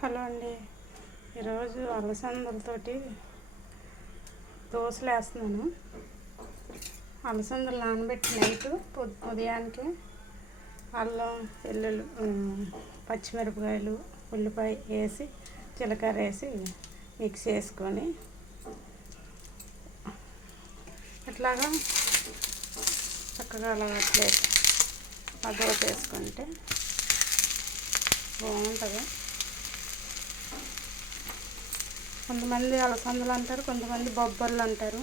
Hello అండి. ఈరోజు అలసందలతోటి దోశలు వేస్తున్నాను. అలసందలు నానబెట్టి నైట్ ఉదయానికి అల్లం వెల్లుల్లి పచ్చిమిరపకాయలు ఉల్లిపాయ వేసి జీలకర్ర వేసి మిక్స్ చేసుకొని అట్లాగా చక్కగా అలవాట్లేదు ఆ దోశ వేసుకుంటే బాగుంటుంది. కొంతమంది అలసందలు అంటారు, కొంతమంది బొబ్బర్లు అంటారు.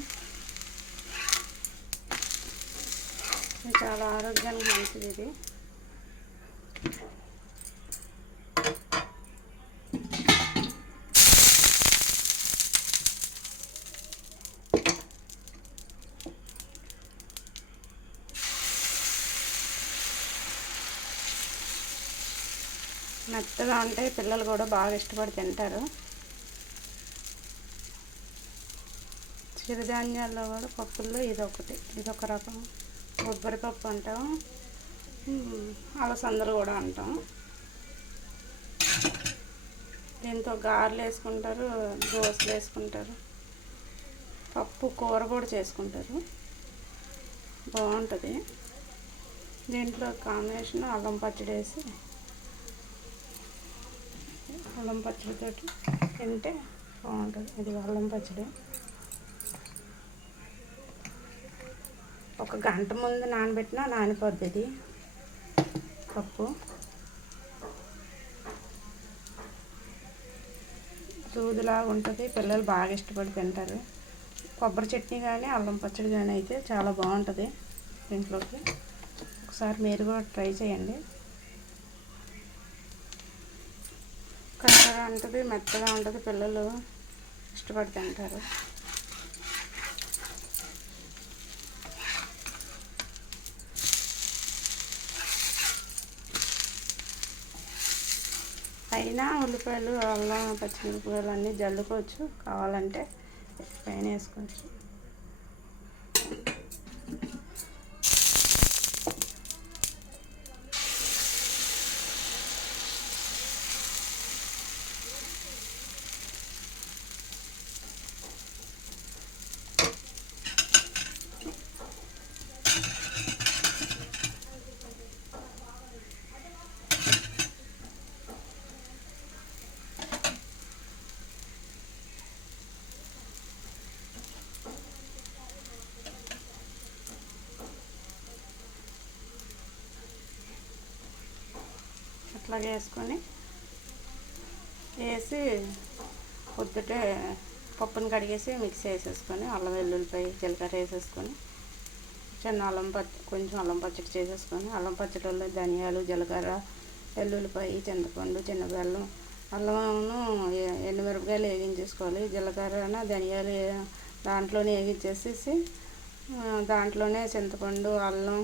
చాలా ఆరోగ్యానికి మంచిది ఇది. మెత్తగా ఉంటే పిల్లలు కూడా బాగా ఇష్టపడి తింటారు. చిరుధాన్యాల్లో కూడా పప్పుల్లో ఇదొక రకం. కొబ్బరి పప్పు అంటాం, అలసందలు కూడా అంటాం. దీంతో గారెలు వేసుకుంటారు, దోశలు వేసుకుంటారు, పప్పు కూర కూడా చేసుకుంటారు. బాగుంటుంది. దీంట్లో కాంబినేషన్ అల్లం పచ్చడి వేసి అల్లం పచ్చడితోటి తింటే బాగుంటుంది. ఇది అల్లం పచ్చడి. ఒక గంట ముందు నానబెట్టినా నానిపోద్ది ఇది పప్పు. దూదిలాగా ఉంటుంది, పిల్లలు బాగా ఇష్టపడి తింటారు. కొబ్బరి చట్నీ కానీ అల్లం పచ్చడి కానీ అయితే చాలా బాగుంటుంది దీంట్లోకి. ఒకసారి మీరు కూడా ట్రై చేయండి. కరెక్ట్గా ఉంటుంది, మెత్తగా ఉంటుంది, పిల్లలు ఇష్టపడి తింటారు. అయినా ఉల్లిపాయలు అల్లం పచ్చిమిరపకాయలు అన్నీ జల్లుకోవచ్చు, కావాలంటే పైన వేసుకోవచ్చు. అట్లాగే వేసి పొద్దుటే పప్పును కడిగేసి మిక్స్ వేసేసుకొని అల్లం వెల్లుల్లిపాయ జీలకర్ర వేసేసుకొని కొంచెం అల్లం పచ్చడి చేసేసుకొని, అల్లం పచ్చడిలో ధనియాలు జీలకర్ర వెల్లుల్లిపాయ చింతపండు చిన్న బెల్లం అల్లమును ఎండుమిరపకాయలు వేగించేసుకోవాలి. జీలకర్ర ధనియాలు దాంట్లోనే వేగించేసేసి దాంట్లోనే చింతపండు అల్లం